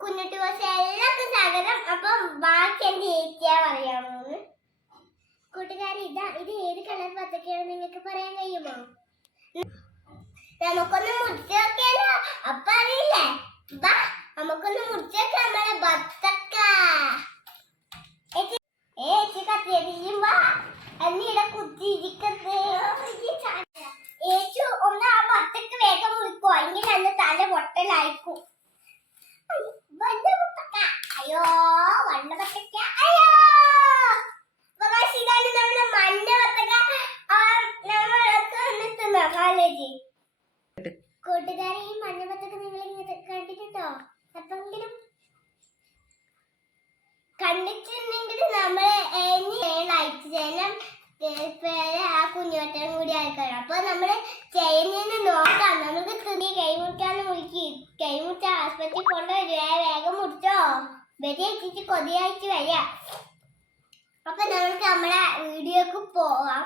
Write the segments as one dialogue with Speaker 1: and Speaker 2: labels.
Speaker 1: Kunjutty boss എല്ലാവർക്കും സ്വാഗതം. അപ്പം ബാക്കി എന്റെ ഏറ്റിയാ പറയാമോന്ന് കൂട്ടുകാരി ഇതാ ഇത് ഏത് കളർ പത്തൊക്കെയാണ് നിങ്ങൾക്ക് പറയാൻ കഴിയുമോ? നമുക്കൊന്ന് മുറിച്ച് നോക്കിയാലോ? അപ്പൊ അറിയില്ലേ? ബാ നമുക്കൊന്ന് മുറിച്ച് നോക്കാം നമ്മളെ ബത്തക്ക. ഏച്ചി കത്തിയതിയും വാ. എന്നിടെ കുത്തിയിരിക്കത്തേ ഏച്ചു ഒന്ന് ആ ബത്തക്ക വേഗം മുറിക്കോ അന്ന് തല പൊട്ടലായിക്കും. അയ്യോ ബത്തക്ക അയ്യോ! ഇതാണ് നമ്മളെ മഞ്ഞ ബത്തക്ക നമ്മളൊക്കെ വന്നിട്ടുണ്ടോ കോളേജ് കൂട്ടുകാരെ നിങ്ങൾ ഇങ്ങനെ കണ്ടിട്ടുണ്ടോ? എപ്പെങ്കിലും കണ്ടിട്ടുണ്ടെങ്കിൽ നമ്മൾ ലൈക്ക് ചെയ്യണം ആ കുഞ്ഞുവട്ടം കൂടി ആയിക്കണം അപ്പൊ നമ്മൾ ചെയ്യുന്നതിന് നോക്കാം. നമുക്ക് തുണി കൈമുട്ടാന്ന് മുറിക്ക് കൈമുട്ട ആസ്പത്രി കൊണ്ടുവരുവേ. വേഗം മുറിച്ചോ? വെരി എത്തിച്ച് കൊതിയായിട്ട് വരാം അപ്പൊ നമുക്ക് നമ്മുടെ വീഡിയോക്ക് പോവാം.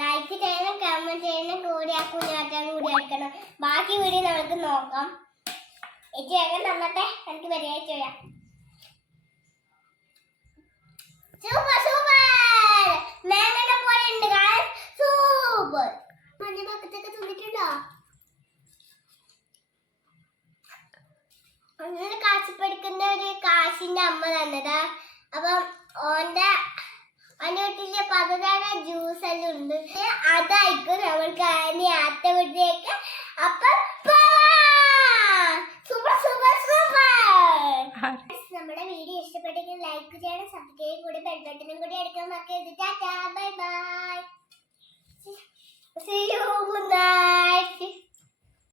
Speaker 1: ലൈക്ക് ചെയ്യണം കമന്റ് ചെയ്യണം കൂടി ആ കുഞ്ഞാട്ടം കൂടി ആക്കണം ബാക്കി വീഡിയോ നമുക്ക് നോക്കാം. എനിക്ക് വേഗം തന്നട്ടെ എനിക്ക് വരികയായിട്ട് വരാം സൂപ്പർ സൂപ്പർ മേഘനെ പോയിട്ടുണ്ട് guys. സൂപ്പർ മഞ്ഞ പക്കത്തൊക്കെ തിന്നിട്ടുണ്ടോ? അങ്ങനെ ക്ലാസ്സിൽ പഠിക്കുന്ന ഒരു കാശിന്റെ അമ്മ തന്നതാ. അപ്പം ഓന്റെ അവന്റെ വീട്ടിൽ പതിനാല ജ്യൂസ് എല്ലാം ഉണ്ട്. അതായിരിക്കും നമ്മൾക്ക് അതിന് ആറ്റ വീട്ടിലേക്ക് അപ്പം നമ്മുടെ വീഡിയോ ഇഷ്ടപ്പെട്ടെങ്കിൽ ലൈക്ക് ചെയ്യണം സബ്സ്ക്രൈബ് കൂടി ബെൽബട്ടനും കൂടി അടിക്കാൻ മറക്കരുത്